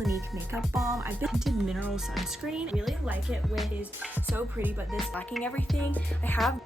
Clinique makeup balm. I've been tinted mineral sunscreen. I really like it. It is so pretty, but this lacking everything. I have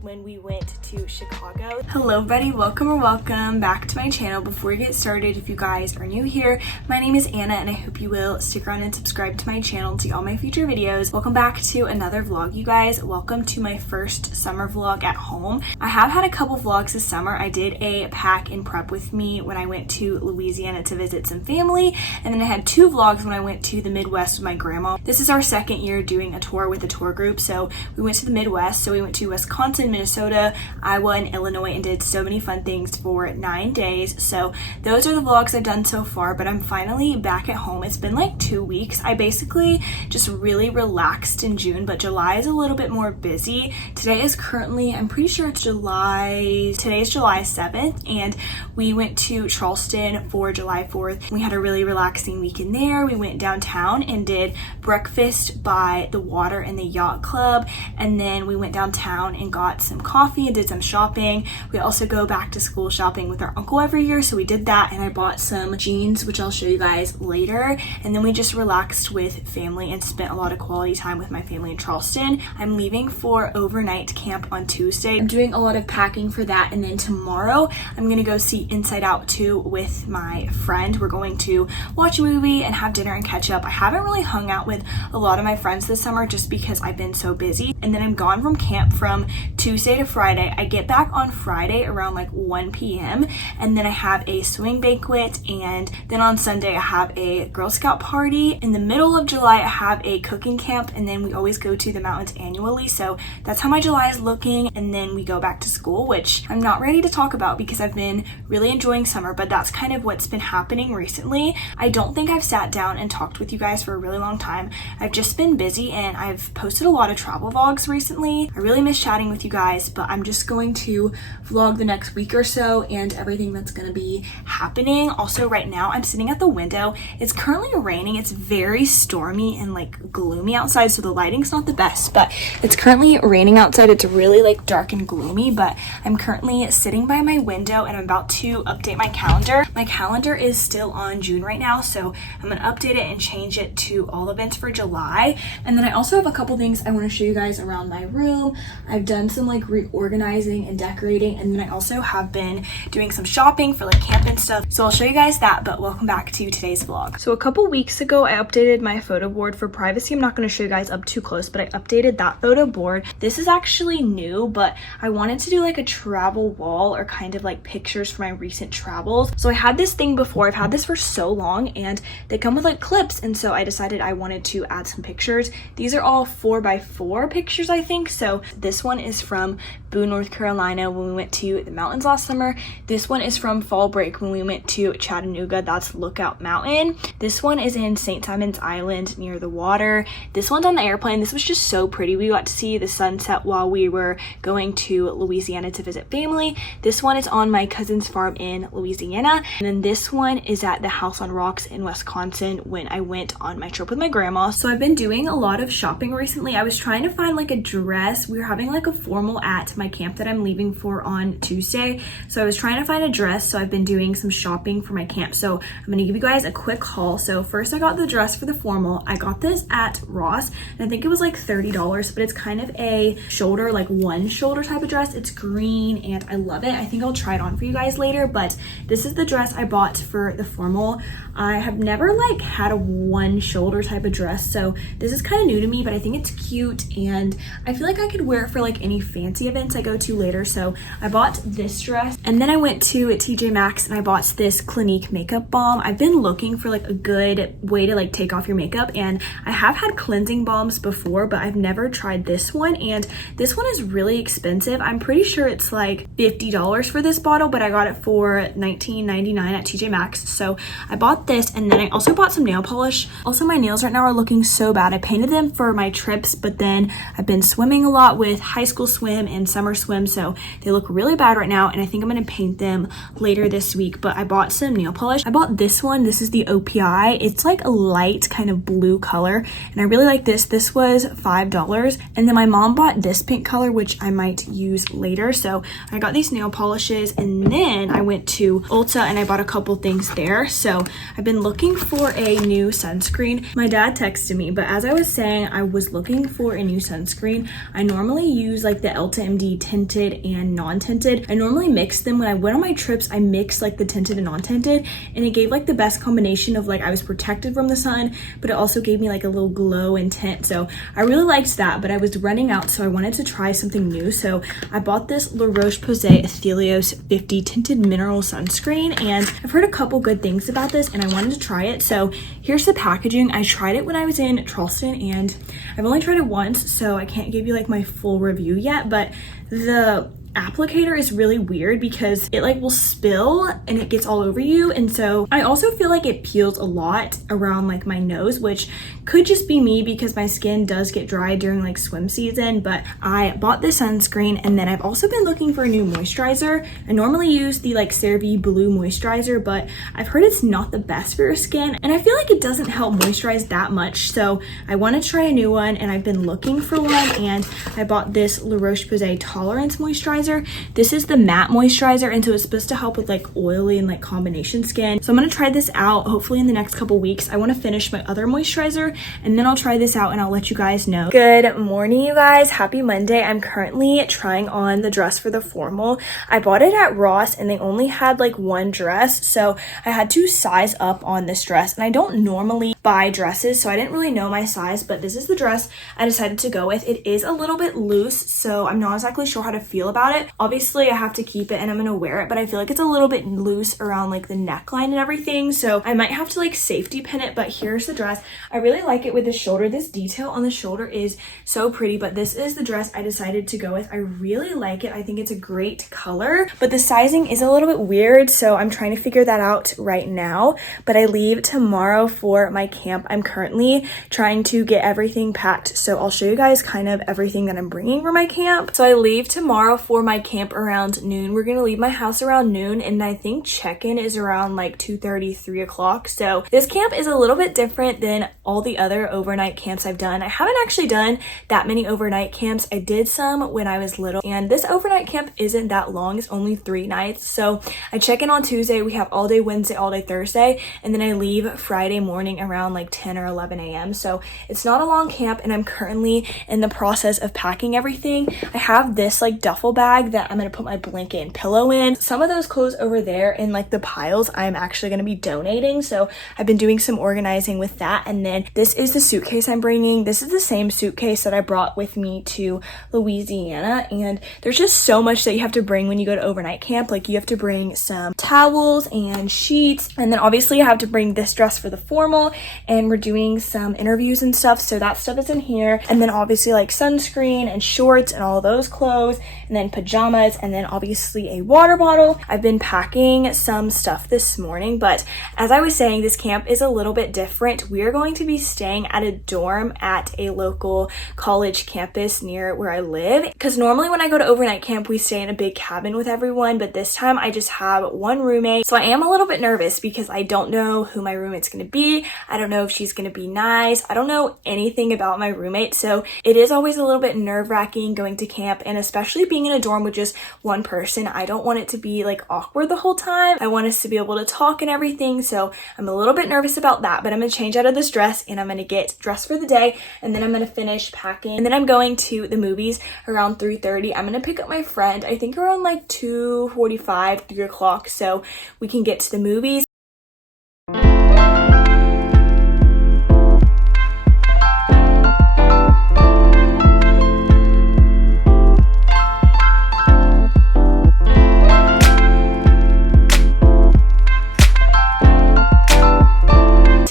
when we went to Chicago. Hello everybody, welcome back to my channel. Before we get started, if you guys are new here, my name is Anna and I hope you will stick around and subscribe to my channel to see all my future videos. Welcome back to another vlog, you guys. Welcome to my first summer vlog at home. I have had a couple vlogs this summer. I did a pack and prep with me when I went to Louisiana to visit some family, and then I had two vlogs when I went to the Midwest with my grandma. This is our second year doing a tour with a tour group, so we went to the Midwest. So we went to Wisconsin, Minnesota, Iowa, and Illinois and did so many fun things for 9 days. So those are the vlogs I've done so far, but I'm finally back at home. It's been like 2 weeks. I basically just really relaxed in June, but July is a little bit more busy. Today is currently, I'm pretty sure it's today is July 7th, and we went to Charleston for July 4th. We had a really relaxing weekend there. We went downtown and did breakfast by the water in the yacht club, and then we went downtown and got some coffee and did some shopping. We also go back to school shopping with our uncle every year, so we did that, and I bought some jeans, which I'll show you guys later. And then we just relaxed with family and spent a lot of quality time with my family in Charleston. I'm leaving for overnight camp on Tuesday. I'm doing a lot of packing for that, and then tomorrow I'm gonna go see Inside Out 2 with my friend. We're going to watch a movie and have dinner and catch up. I haven't really hung out with a lot of my friends this summer just because I've been so busy, and then I'm gone from camp from Tuesday to Friday. I get back on Friday around like 1 p.m. and then I have a swing banquet, and then on Sunday I have a Girl Scout party. In the middle of July I have a cooking camp, and then we always go to the mountains annually, so that's how my July is looking. And then we go back to school, which I'm not ready to talk about because I've been really enjoying summer, but that's kind of what's been happening recently. I don't think I've sat down and talked with you guys for a really long time. I've just been busy and I've posted a lot of travel vlogs recently. I really miss chatting with you guys, but I'm just going to vlog the next week or so and everything that's going to be happening. Also, right now I'm sitting at the window. It's currently raining. It's very stormy and like gloomy outside, so the lighting's not the best, but it's currently raining outside. It's really like dark and gloomy, but I'm currently sitting by my window and I'm about to update my calendar. My calendar is still on June right now, so I'm gonna update it and change it to all events for July. And then I also have a couple things I want to show you guys around my room. I've done some like reorganizing and decorating, and then I also have been doing some shopping for like camp and stuff, so I'll show you guys that. But welcome back to today's vlog. So a couple weeks ago I updated my photo board. For privacy, I'm not going to show you guys up too close, but I updated that photo board. This is actually new, but I wanted to do like a travel wall or kind of like pictures for my recent travels. So I had this thing before. I've had this for so long, and they come with like clips, and so I decided I wanted to add some pictures. These are all 4x4 pictures, I think. So this one is from Boone, North Carolina, when we went to the mountains last summer. This one is from fall break when we went to Chattanooga. That's Lookout Mountain. This one is in St. Simon's Island near the water. This one's on the airplane. This was just so pretty. We got to see the sunset while we were going to Louisiana to visit family. This one is on my cousin's farm in Louisiana. And then this one is at the House on Rocks in Wisconsin when I went on my trip with my grandma. So I've been doing a lot of shopping recently. I was trying to find like a dress. We were having like a formal at my camp that I'm leaving for on Tuesday, so I was trying to find a dress. So I've been doing some shopping for my camp, so I'm gonna give you guys a quick haul. So first I got the dress for the formal. I got this at Ross, and I think it was like $30, but it's kind of a shoulder, like one shoulder type of dress. It's green and I love it. I think I'll try it on for you guys later, but this is the dress I bought for the formal. I have never like had a one shoulder type of dress, so this is kind of new to me, but I think it's cute and I feel like I could wear it for like any fancy events I go to later. So I bought this dress, and then I went to TJ Maxx and I bought this Clinique makeup balm. I've been looking for like a good way to like take off your makeup, and I have had cleansing balms before, but I've never tried this one, and this one is really expensive. I'm pretty sure it's like $50 for this bottle, but I got it for $19.99 at TJ Maxx. So I bought this, and then I also bought some nail polish. Also, my nails right now are looking so bad. I painted them for my trips, but then I've been swimming a lot with high school swim swim and summer swim, so they look really bad right now, and I think I'm gonna paint them later this week. But I bought some nail polish. I bought this one. This is the OPI. It's like a light kind of blue color, and I really like this. This was $5, and then my mom bought this pink color, which I might use later. So I got these nail polishes, and then I went to Ulta and I bought a couple things there. So I've been looking for a new sunscreen. My dad texted me, but as I was saying, I was looking for a new sunscreen. I normally use like the Elta MD tinted and non-tinted. I normally mix them. When I went on my trips, I mixed like the tinted and non-tinted, and it gave like the best combination of like I was protected from the sun, but it also gave me like a little glow and tint. So I really liked that, but I was running out, so I wanted to try something new. So I bought this La Roche-Posay Athelios 50 tinted mineral sunscreen, and I've heard a couple good things about this and I wanted to try it. So here's the packaging. I tried it when I was in Charleston, and I've only tried it once, so I can't give you like my full review yet, but the applicator is really weird because it like will spill and it gets all over you, and so I also feel like it peels a lot around like my nose, which could just be me because my skin does get dry during like swim season. But I bought this sunscreen, and then I've also been looking for a new moisturizer. I normally use the like CeraVe Blue moisturizer, but I've heard it's not the best for your skin, and I feel like it doesn't help moisturize that much, so I want to try a new one, and I've been looking for one, and I bought this La Roche-Posay Tolerance moisturizer. This is the matte moisturizer, and so it's supposed to help with like oily and like combination skin. So I'm going to try this out hopefully in the next couple weeks. I want to finish my other moisturizer, and then I'll try this out and I'll let you guys know. Good morning, you guys. Happy Monday. I'm currently trying on the dress for the formal. I bought it at Ross, and they only had like one dress, so I had to size up on this dress, and I don't normally buy dresses, so I didn't really know my size, but this is the dress I decided to go with. It is a little bit loose, so I'm not exactly sure how to feel about it. Obviously I have to keep it and I'm gonna wear it, but I feel like it's a little bit loose around like the neckline and everything, so I might have to like safety pin it. But here's the dress. I really like it with the shoulder. This detail on the shoulder is so pretty, but this is the dress I decided to go with. I really like it. I think it's a great color, but the sizing is a little bit weird, so I'm trying to figure that out right now. But I leave tomorrow for my camp. I'm currently trying to get everything packed, so I'll show you guys kind of everything that I'm bringing for my camp. So I leave tomorrow for my camp around noon. We're gonna leave my house around noon, and I think check-in is around like 2:30, 3 o'clock. So this camp is a little bit different than all the other overnight camps I've done. I haven't actually done that many overnight camps. I did some when I was little, and this overnight camp isn't that long. It's only 3 nights. So I check in on Tuesday, we have all day Wednesday, all day Thursday, and then I leave Friday morning around like 10 or 11 a.m. So it's not a long camp, and I'm currently in the process of packing everything. I have this like duffel bag that I'm gonna put my blanket and pillow in. Some of those clothes over there in like the piles I'm actually gonna be donating, so I've been doing some organizing with that. And then this is the suitcase I'm bringing. This is the same suitcase that I brought with me to Louisiana, and there's just so much that you have to bring when you go to overnight camp. Like you have to bring some towels and sheets, and then obviously you have to bring this dress for the formal, and we're doing some interviews and stuff, so that stuff is in here. And then obviously like sunscreen and shorts and all those clothes, and then pajamas, and then obviously a water bottle. I've been packing some stuff this morning, but as I was saying, this camp is a little bit different. We are going to be staying at a dorm at a local college campus near where I live, because normally when I go to overnight camp we stay in a big cabin with everyone, but this time I just have one roommate. So I am a little bit nervous because I don't know who my roommate's going to be. I don't know if she's going to be nice. I don't know anything about my roommate, so it is always a little bit nerve-wracking going to camp, and especially being in a dorm with just one person. I don't want it to be like awkward the whole time. I want us to be able to talk and everything, so I'm a little bit nervous about that. But I'm gonna change out of this dress and I'm gonna get dressed for the day, and then I'm gonna finish packing, and then I'm going to the movies around 3:30. I'm gonna pick up my friend, I think around like 2:45, 3 o'clock, so we can get to the movies.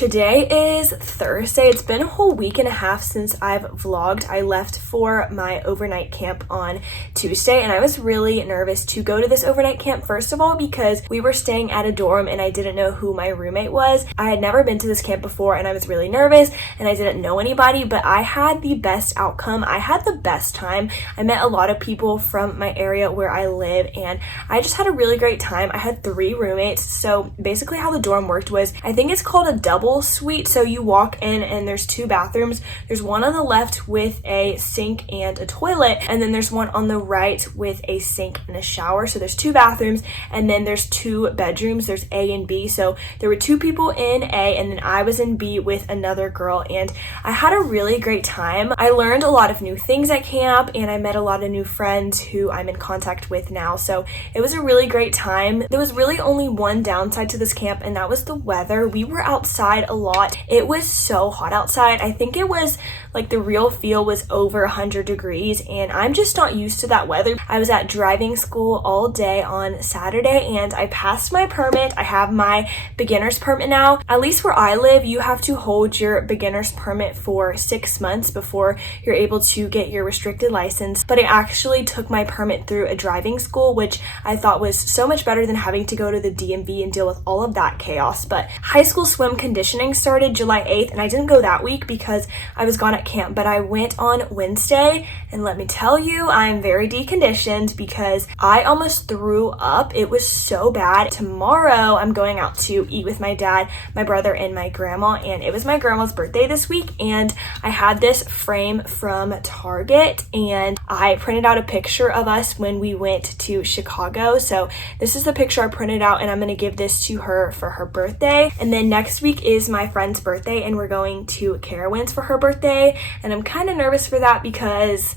Today is Thursday. It's been a whole week and a half since I've vlogged. I left for my overnight camp on Tuesday and I was really nervous to go to this overnight camp. First of all, because we were staying at a dorm and I didn't know who my roommate was. I had never been to this camp before and I was really nervous and I didn't know anybody, but I had the best outcome. I had the best time. I met a lot of people from my area where I live and I just had a really great time. I had 3 roommates. So basically how the dorm worked was, I think it's called a double suite. So you walk in and there's 2 bathrooms. There's one on the left with a sink and a toilet, and then there's one on the right with a sink and a shower. So there's 2 bathrooms and then there's 2 bedrooms. There's A and B. So there were 2 people in A and then I was in B with another girl, and I had a really great time. I learned a lot of new things at camp and I met a lot of new friends who I'm in contact with now. So it was a really great time. There was really only one downside to this camp, and that was the weather. We were outside a lot. It was so hot outside. I think it was like the real feel was over 100 degrees and I'm just not used to that weather. I was at driving school all day on Saturday and I passed my permit. I have my beginner's permit now. At least where I live, you have to hold your beginner's permit for 6 months before you're able to get your restricted license. But I actually took my permit through a driving school, which I thought was so much better than having to go to the DMV and deal with all of that chaos. But high school swim conditioning started July 8th and I didn't go that week because I was gone at camp, but I went on Wednesday and let me tell you, I'm very deconditioned because I almost threw up. It was so bad. Tomorrow I'm going out to eat with my dad, my brother, and my grandma, and it was my grandma's birthday this week, and I had this frame from Target and I printed out a picture of us when we went to Chicago. So this is the picture I printed out and I'm going to give this to her for her birthday. And then next week is my friend's birthday and we're going to Carowinds for her birthday, and I'm kind of nervous for that because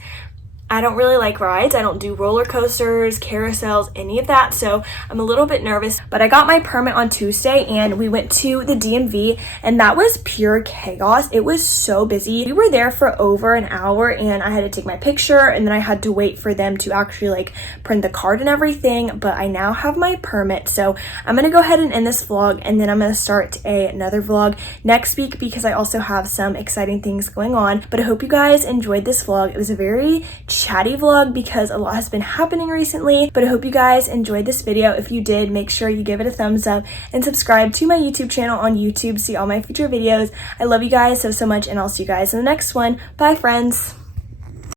I don't really like rides. I don't do roller coasters, carousels, any of that. So I'm a little bit nervous, but I got my permit on Tuesday and we went to the DMV and that was pure chaos. It was so busy. We were there for over an hour and I had to take my picture and then I had to wait for them to actually like print the card and everything. But I now have my permit. So I'm going to go ahead and end this vlog and then I'm going to start another vlog next week because I also have some exciting things going on. But I hope you guys enjoyed this vlog. It was a very chatty vlog because a lot has been happening recently, but I hope you guys enjoyed this video. If you did, make sure you give it a thumbs up and subscribe to my YouTube channel on YouTube to see all my future videos. I love you guys so much and I'll see you guys in the next one. Bye friends.